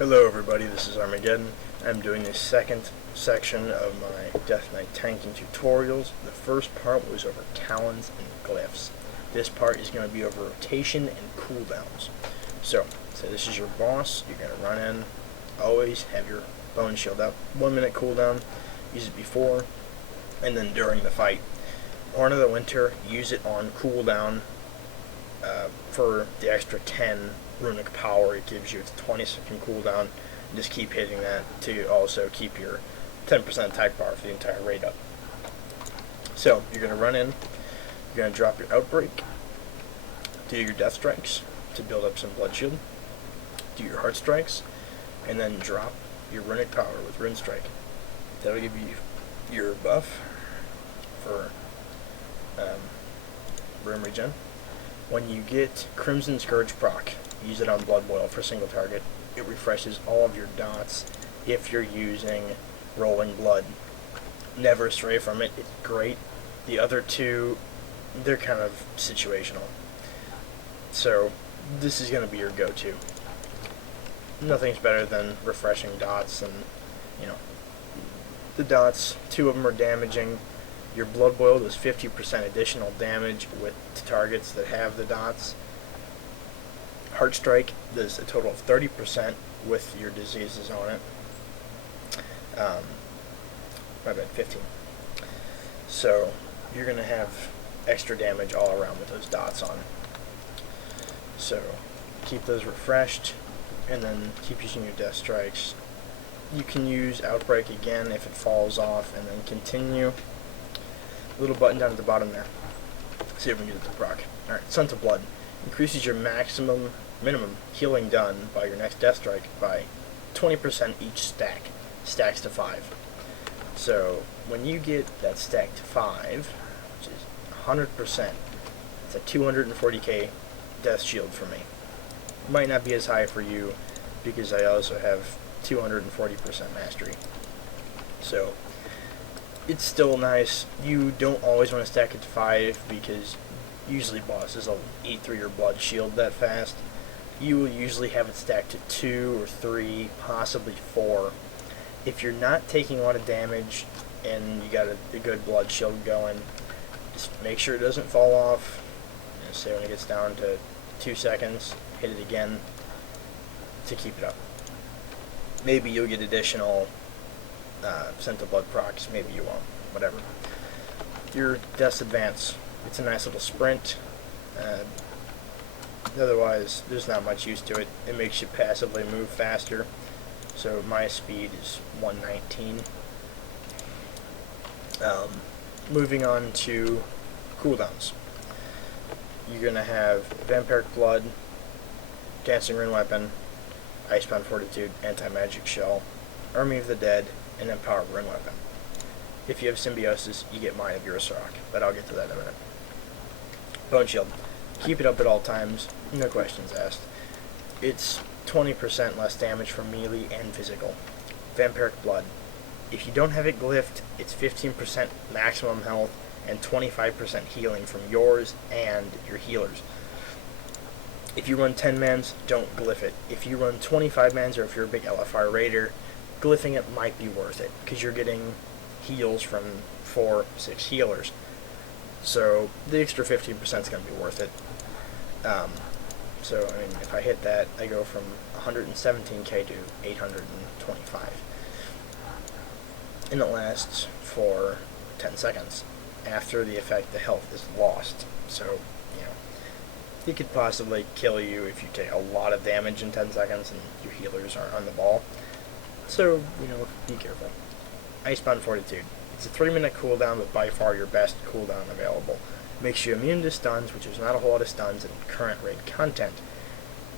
Hello everybody, this is Armageddon. I'm doing the second section of my Death Knight tanking tutorials. The first part was over talons and glyphs. This part is going to be over rotation and cooldowns. So this is your boss. You're going to run in. Always have your bone shield up. 1 minute cooldown. Use it before and then during the fight. Horn of the Winter, use it on cooldown for the extra 10 runic power it gives you. It's a 20-second cooldown. Just keep hitting that to also keep your 10% attack power for the entire raid up. So you're going to run in, you're going to drop your outbreak, do your death strikes to build up some blood shield, do your heart strikes, and then drop your runic power with rune strike. That'll give you your buff for rune regen. When you get Crimson Scourge proc, use it on Blood Boil for a single target. It refreshes all of your dots if you're using Rolling Blood. Never stray from it. It's great. The other two, they're kind of situational. So this is going to be your go-to. Nothing's better than refreshing dots, and the dots, 2 of them are damaging. Your Blood Boil does 50% additional damage with targets that have the dots. Heart Strike does a total of 30% with your diseases on it. My bad, 15. So you're going to have extra damage all around with those dots on. So keep those refreshed, and then keep using your death strikes. You can use Outbreak again if it falls off, and then continue. Little button down at the bottom there. See if we can get it to proc. Alright, Sun to Blood. Increases your minimum healing done by your next death strike by 20% each stack. Stacks to 5. So when you get that stack to 5, which is 100%, it's a 240k death shield for me. Might not be as high for you because I also have 240% mastery. So it's still nice. You don't always want to stack it to 5 because usually bosses will eat through your blood shield that fast. You will usually have it stacked to 2 or 3, possibly 4. If you're not taking a lot of damage and you got a good blood shield going, just make sure it doesn't fall off. Say when it gets down to 2 seconds, hit it again to keep it up. Maybe you'll get additional Scent of Blood procs, maybe you won't, whatever. Your Death's Advance, it's a nice little sprint. Otherwise, there's not much use to it. It makes you passively move faster. So my speed is 119. Moving on to cooldowns. You're going to have Vampiric Blood, Dancing Rune Weapon, Icebound Fortitude, Anti-Magic Shell, Army of the Dead, and then Power Rune Weapon. If you have Symbiosis, you get Mind of Urusarok, but I'll get to that in a minute. Bone Shield. Keep it up at all times, no questions asked. It's 20% less damage from melee and physical. Vampiric Blood. If you don't have it glyphed, it's 15% maximum health and 25% healing from yours and your healers. If you run 10 mans, don't glyph it. If you run 25 mans, or if you're a big LFR raider, glyphing it might be worth it, because you're getting heals from 4-6 healers. So the extra 15% is going to be worth it. So, I mean, if I hit that, I go from 117k to 825. And it lasts for 10 seconds. After the effect, the health is lost. So, it could possibly kill you if you take a lot of damage in 10 seconds and your healers aren't on the ball. So, be careful. Icebound Fortitude. It's a 3-minute cooldown, but by far your best cooldown available. Makes you immune to stuns, which is not a whole lot of stuns in current raid content,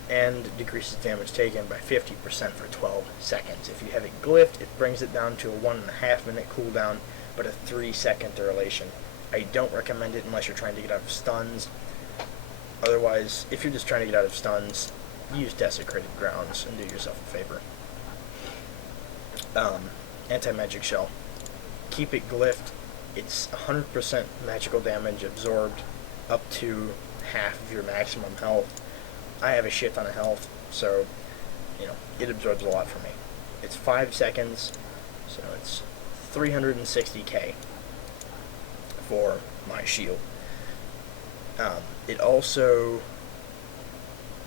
and decreases damage taken by 50% for 12 seconds. If you have it glyphed, it brings it down to a 1.5 minute cooldown, but a 3-second duration. I don't recommend it unless you're trying to get out of stuns. Otherwise, if you're just trying to get out of stuns, use Desecrated Grounds and do yourself a favor. Anti-Magic Shell. Keep it glyphed. It's 100% magical damage absorbed up to half of your maximum health. I have a shit ton of health, so it absorbs a lot for me. It's 5 seconds, so it's 360k for my shield. It also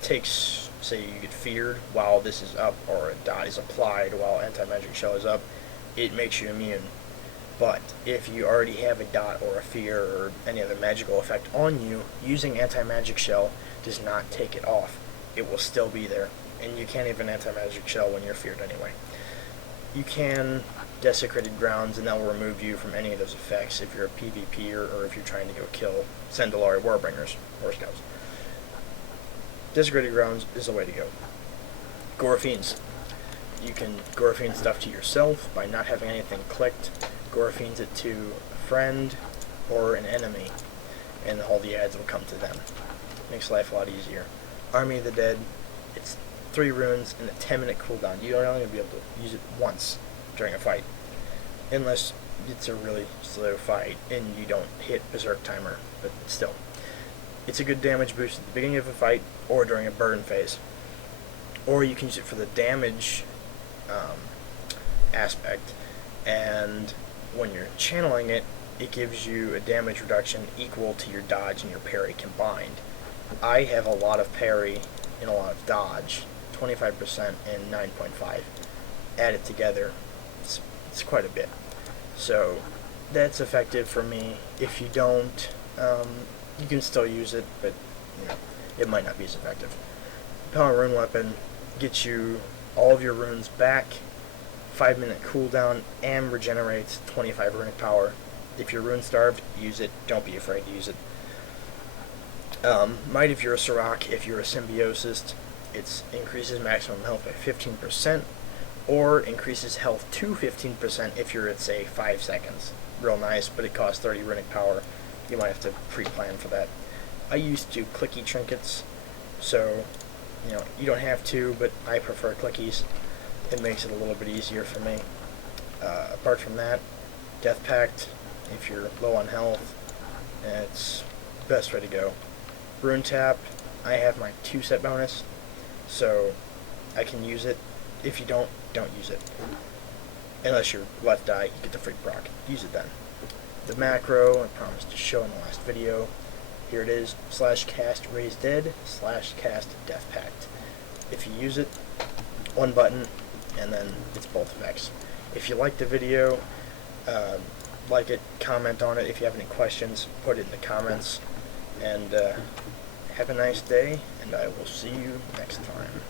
takes, say you get feared while this is up, or a dot is applied while anti-magic shell is up, it makes you immune. But if you already have a dot or a fear or any other magical effect on you, using anti-magic shell does not take it off. It will still be there, and you can't even anti-magic shell when you're feared anyway. You can Desecrated Grounds, and that will remove you from any of those effects if you're a PvPer or if you're trying to go kill Sandalari Warbringers or Scouts. Desecrated Grounds is the way to go. Gore Fiends. You can Gore Fiend stuff to yourself by not having anything clicked. Gore Fiends it to a friend or an enemy, and all the ads will come to them. Makes life a lot easier. Army of the Dead. It's 3 runes and a 10-minute cooldown. You're only going to be able to use it once during a fight, unless it's a really slow fight and you don't hit Berserk timer, but still. It's a good damage boost at the beginning of a fight or during a burn phase. Or you can use it for the damage aspect, and when you're channeling it, it gives you a damage reduction equal to your dodge and your parry combined. I have a lot of parry and a lot of dodge, 25% and 9.5. Added together, it's quite a bit. So that's effective for me. If you don't, you can still use it, but it might not be as effective. Power Rune Weapon gets you all of your runes back, 5-minute cooldown, and regenerates 25 runic power. If you're rune starved, use it. Don't be afraid to use it. Might if you're a Sirach. If you're a Symbiosis, it increases maximum health by 15%, or increases health to 15% if you're at, say, 5 seconds. Real nice, but it costs 30 runic power. You might have to pre-plan for that. I used to clicky trinkets, so you don't have to, but I prefer clickies. It makes it a little bit easier for me. Apart from that, Death Pact, if you're low on health, it's the best way to go. Rune Tap, I have my 2-set bonus, so I can use it. If you don't use it. Unless you're left eye, you get the free proc. Use it then. The macro, I promised to show in the last video. Here it is, /cast Raise Dead, /cast Death Pact. If you use it, one button, and then it's both effects. If you like the video, like it, comment on it. If you have any questions, put it in the comments. And have a nice day, and I will see you next time.